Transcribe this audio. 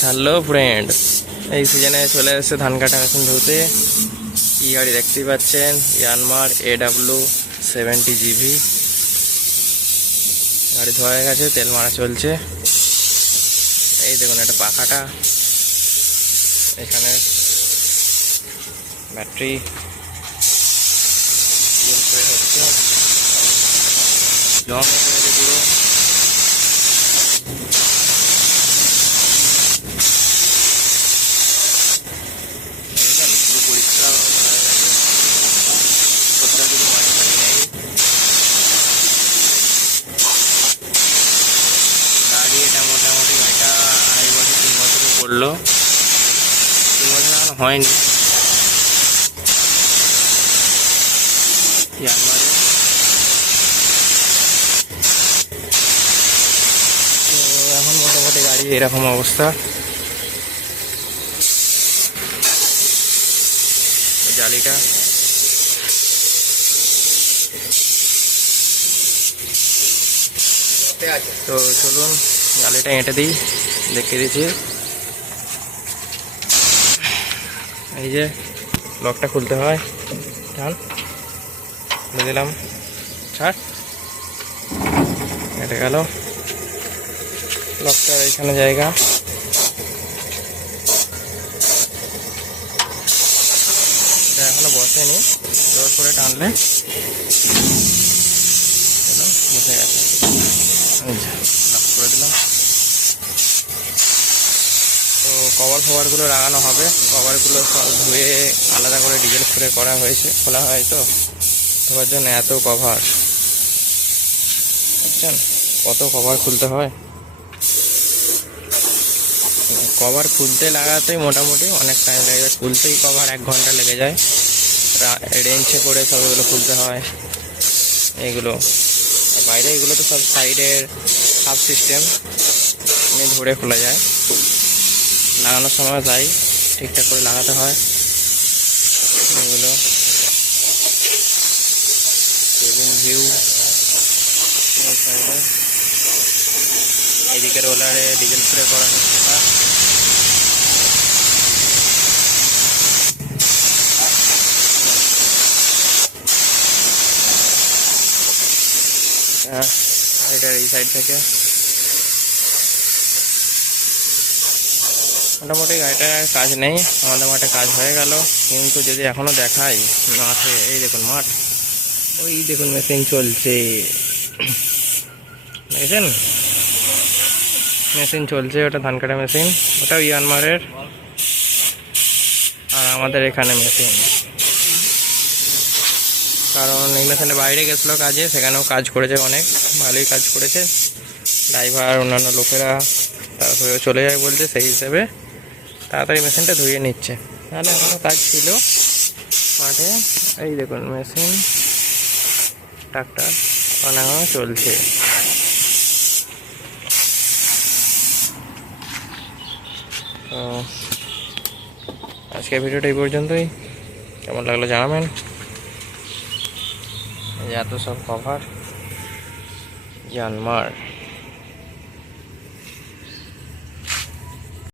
Hello friend এই সিজনে চলে এসেছে ধান কাটা মেশিন ধুতে। কি গাড়ি দেখতেই পাচ্ছেন Yanmar A W seventy G V গাড়ি ধোয়া হয়ে গেছে, তেল মারা চলছে। এই দেখুন এটা পাখাটা। এখানে ব্যাটারি হচ্ছে। পুরো দেখেছেন পুরো পরিষ্কার হয়ে গেছে কোথাও কিছু মাটি ফাটি নেই গাড়ি এটা মোটামুটি গাড়িটা আড়াই বছর তিন এখন হয়নি। এখন মোটামুটি গাড়ি এরকম অবস্থা। জালিটা। তো চলুন, জালিটা এঁটে দিই, দেখিয়ে দিচ্ছি। এই যে লকটা খুলতে হয়। টান খুলে দিলাম। ছাড়। এটা গেল। লকটার এইখানে জায়গা। এখনও বসেনি। জোর করে টানলে চলো বসে গেছে এই যে, লক করে দিলাম তো কভার ফভারগুলো লাগানো হবে। কভারগুলো সব ধুয়ে আলাদা করে ডিজেল স্প্রে করা হয়েছে, খোলা হয় তো। ধোয়ার জন্য এত কভার। বুঝছেন? কত কভার খুলতে হয়। কভার খুলতে লাগাতেই মোটামুটি অনেক টাইম লেগে যায়। খুলতেই কভার এক ঘণ্টা লেগে যায়। রেঞ্চে করে সব এগুলো খুলতে হয়। এগুলো। আর বাইরে এগুলো তো সব সাইডের হাফ সিস্টেম ধরে খোলা যায়। লাগানোর সময় তাই ঠিকঠাক করে লাগাতে হয়। এগুলো। কেবিন ভিউ সাইডে এদিকে রোলারে ডিজেল স্প্রে করা হচ্ছে না। হ্যাঁ, এটার এই সাইড থেকে। মোটামুটি গাড়িটার কাজ নেই, আমাদের মাঠে কাজ হয়ে গেল। কিন্তু যদি এখনও দেখাই, মাঠে, এই দেখুন মাঠ, ওই দেখুন মেশিন চলছে। দেখেছেন? মেশিন চলছে, ওটা ধান কাটা মেশিন ওটাও ইয়ানমারের। আর আমাদের এখানে মেশিন কারণ এই মেশিনে বাইরে গেছিল কাজে, সেখানেও কাজ করেছে অনেক, ভালোই কাজ করেছে। ড্রাইভার অন্যান্য লোকেরা তারপরে চলে যায় বলছে, সেই হিসেবে। তাড়াতাড়ি মেশিনটা ধুয়ে নিচ্ছে। তাহলে এখনও কাজ ছিল। মাঠে, এই দেখুন, মেশিন, ট্রাক্টর বানানো চলছে। তো আজকের ভিডিওটা এই পর্যন্তই। কেমন লাগল জানাবেন? এত সব কভার জানমার